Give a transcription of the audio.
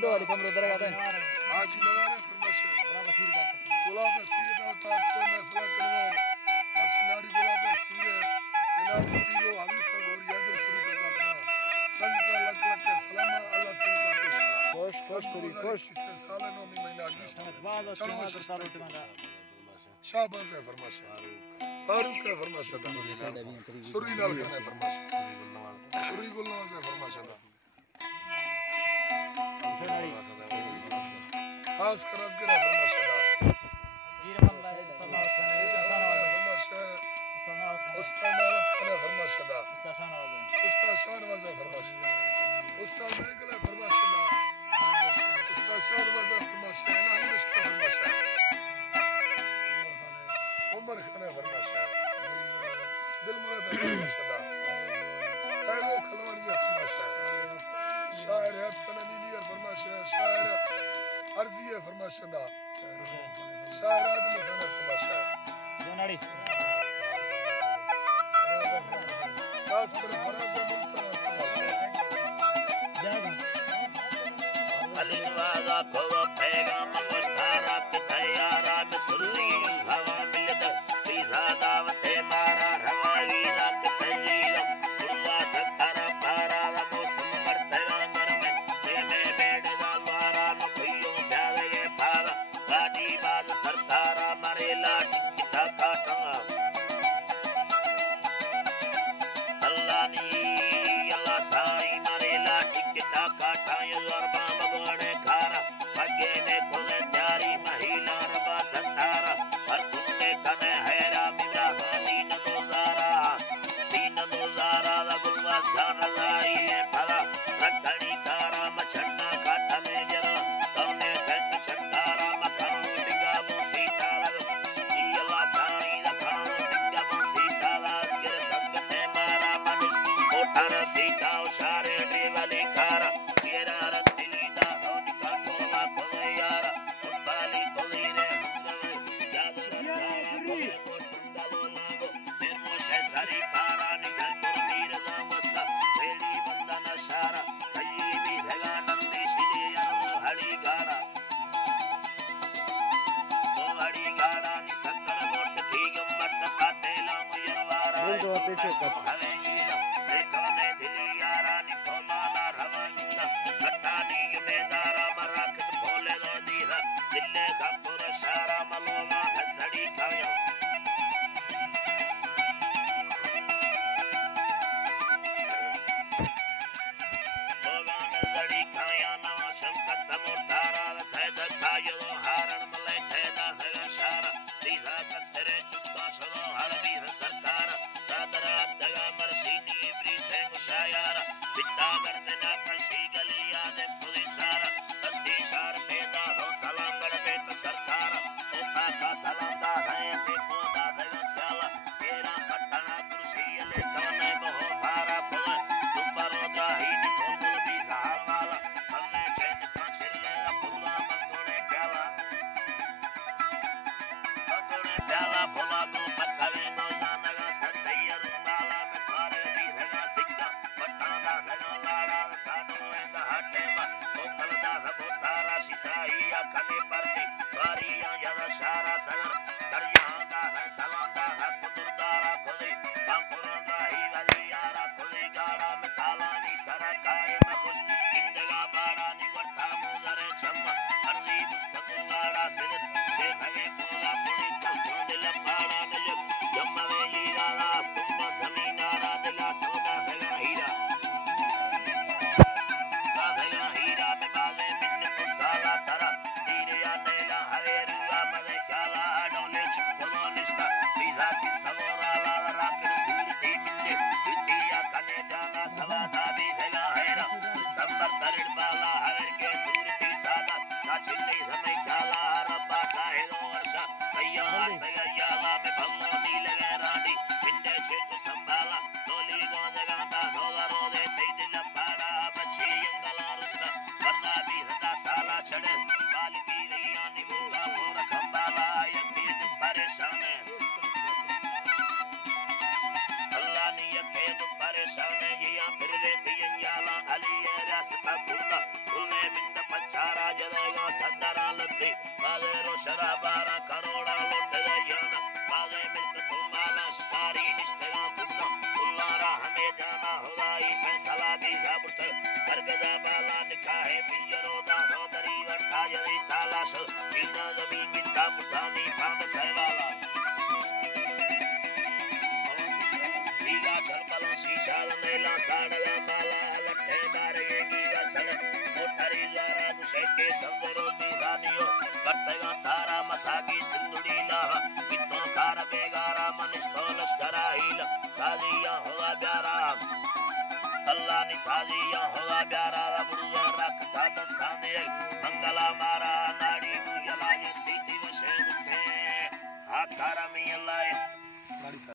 दो वाली कम उधर आता है आज नवारे फरमाश गुलाब सीरे दा ताक को मैं फला करवा मसनाड़ी गुलाब सीरे एनाडी पीरो अभी फगोर याद शुरू करवा संता लक लक सलाम अल्लाह से का खुश सरी खुश किसे साल नो में महीना आगे चलो साल उठमागा शाबाश है फरमाश फारूक है फरमाश सुरी लाल खान है फरमाश सुरी गुलनवाज है फरमाश खास करास करे फरमाश वीर मल्ला सल्लल्लाहु अलैहि वसल्लम उस्ताद मालक खान फरमाश उस्ताद शाहनवाज है फरमाश उस्ताद निकला फरमाश उस्ताद शाहनवाज फरमाश ना हिंदुश का फरमाश उमर खान फरमाश दिल मुराद फरमाश साइबो खलवानी फरमाश शायर है कननीली फरमाश शायर अर्जी है फरमाश शायर आदम खान फरमाश जोनाड़ी खास कर फराज मुल्क जागा अली नवाजा को पैगाम मुश्तारक तैयारा बिसुल्ली हवा मिलद फिजा दावत मारा रवाई रक तैयरा दुआ सत्तर पारा मौसम बढ़ते रंगर में में बेड़ दा द्वारा न भइयो प्यारे फारा गाड़ी बाज सरदारा मारे लाट किता काटा अल्लाह नी अल्लाह साई मारे लाट किता काटा ज़रबा मगोड़े खारा भाग्य ने खुले त्यारी महिला रबा सतारा हर तुमने कने हैरा मिरा हाली न दोजारा दीन दोजारा गुलवा जान लाई है भला रखड़ी तारा मछन्ना काटा में जरा तौने सेट छटारा मखान डिगा मुसी तारा जी अल्लाह साई रखान डिगा मुसी तारा के संगते मारा मनुष्य कोठर सीता उशारे देवली कारा तेरा रतिली दा हो निका ठोला खोले यारा बाली कोली रे याद रखा कोले को टुंडलो लागो फिर मोशे सारी पारा निधर वीर दा वसा वेली बंदन शारा कई भी धगा नंदी शिदे यारो हड़ी गाड़ा तो हड़ी गाड़ा नि सक्कर मोट थी गम्मत पाते लाम यरवारा तो पीछे सब हवे हीरा देखो ने दिली यारा नि खोमाला रवांगा सट्टानी बेदारा मराक भोले दो दीरा दिल्ले का पूरा शारा मलोमा हसड़ी खायो भगवान लड़ी खाया ना शंकत मुर्तारा सैद खायो हारण मले ठेदा है शारा दीरा कसरे चुक्का शरो हर वीर सरकार दादरा दगा मरसीनी इब्री से मुशायारा बिट्टा गर्दना कशी गली याद पुलिस सारा दस्ती शार पैदा हो सलाम गढ़ तो सरकार ओता का सलाम दा है ते कोदा है साला तेरा पटना कुर्सी ले तने बहो भारा फल तुम्बारो जाही नि खोल भी रहा माला सन्ने चैन का छिले फुला मंगोड़े प्याला भोला गो पकड़े नो जानगा सदैयर माला में सारे दी धगा सिक्का पटादा धगा लाड़ा साडो एंद हटे मा कोकल दा बोतारा सिसाई अखने परती सारिया यदा शारा सगर सरया दा है सलांदा है कुदरदारा खोली बांकुरा दा ही वाली यारा खोली गाड़ा में सालानी सरकाए में खुश इंदगा बाड़ा नि वटा मुजरे छम्मा हरली मुस्तकिल गाड़ा सिर से हगे कोला पुरी तो दिल पाड़ा ने जम्मा में लीला कुंभ समीनारा दिला सौदा है हीरा में बाले मिन्न को साला तरा तीरे या नेला हरे रुआ मले ख्याला डोले छुपलो निष्ठा सीधा की सवरा ला राकर सूरती मिन्ने दुतिया कने जाना सवादा भी हैगा हैरा संबर करड़ बाला हर के सूरती सादा का चिल्ली समय ख्याला रब्बा का है दो वर्षा भैया याला में भल्लो नीले रानी मिन्ने छेतु संभाला डोली गोदगा दा होगा रोदे तेई दिल पाड़ा बच्ची यंगला रुसा वरना भी हदा साला चढ़े बाल की रैया निमूगा भोर खंबाला यती परेशान है अल्लाह ने यते परेशान है या फिर देती याला अली रास्ता खुला खुले मिंद पछा अठारा जदेगा सदरा लत्ती बाजे रोशरा 12 करोड़ा लुट गयन बाजे मिल्क तुम्हारा शिकारी निष्ठा खुल्ला खुल्लारा हमें जाना होगाई फैसला दी जाबुत करगजा बाला निकाहे पिंजरो दा रोदरी वटा जदी तालाश बिना जमी किता पुठानी फाम सहवाला सीगा चलबलो शीशा नेला साड़ला माला लट्ठे दारेगी गसल मोटरी जारा मुशके संदरो दी रानियो कटगा तारा मसागी सिंदुड़ी ला कितो कार बेगारा मनिस्तो लश्करा हिल साजिया होगा प्यारा अल्लाह ने साजिया होगा प्यारा बुढ़ा रखता दस्ताने मंगला मारा नाड़ी तू जला ये तीती वशे उठे हाथ तारा में अल्लाह